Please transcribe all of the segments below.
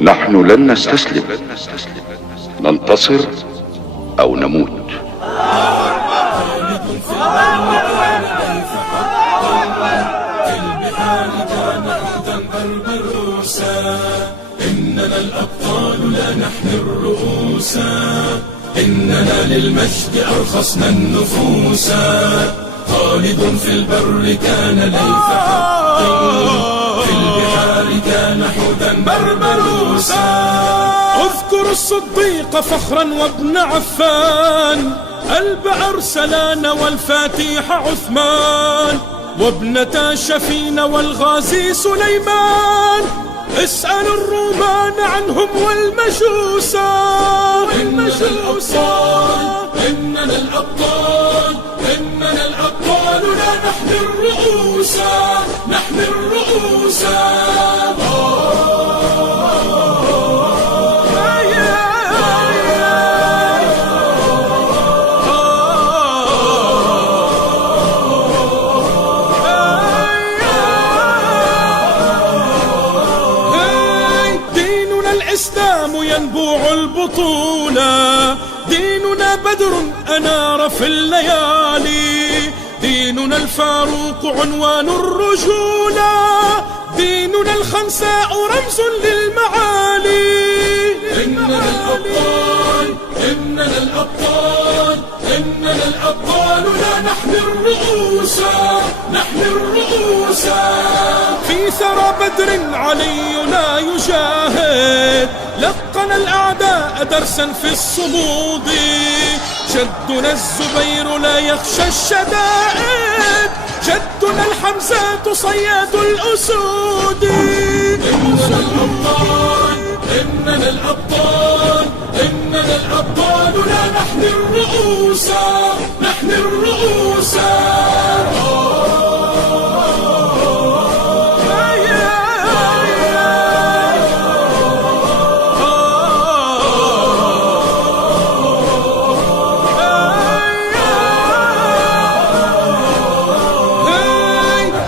نحن لن نستسلم، ننتصر أو نموت. إننا الأبطال لا نحن الرؤوس، إننا للمجد أرخصنا النفوس. خالد في البر كان ليث حق، في البحار كان حودا بربروسا. اذكر الصديق فخرا وابن عفان، ألب أرسلان والفاتيح عثمان، وابنتا شفين والغازي سليمان. اسأل الرومان عنهم والمجوسا. إننا الأبطال، إننا الأبطال لا نحن الرؤوس، نحن الرؤوس. الإسلام ينبوع البطولة، ديننا بدر أنار في الليالي، ديننا الفاروق عنوان الرجولة، ديننا الخنساء رمز للمعالي. إننا الأبطال، إننا الأبطال، إننا الأبطال لا نحن الرؤوس، نحن الرؤوس. في ثرى بدر علي لا يجاهد، لقن الأعداء درسا في الصمود. جدنا الزبير لا يخشى الشدائد، جدنا الحمزة صياد الأسود. إننا الأبطال، إننا الأبطال، إننا الأبطال لا نحن الرؤوس، نحن الرؤوس.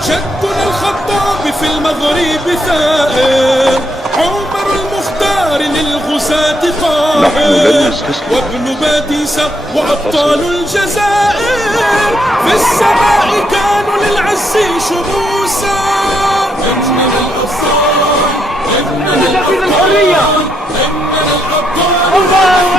جدنا الخطاب في المغرب ثائر، عمر المختار للغزاة قاهر، وابن باديسة وأبطال الجزائر، في السماء كانوا للعز شموسا. إننا الأبطال، إننا الأبطال، إننا الأبطال.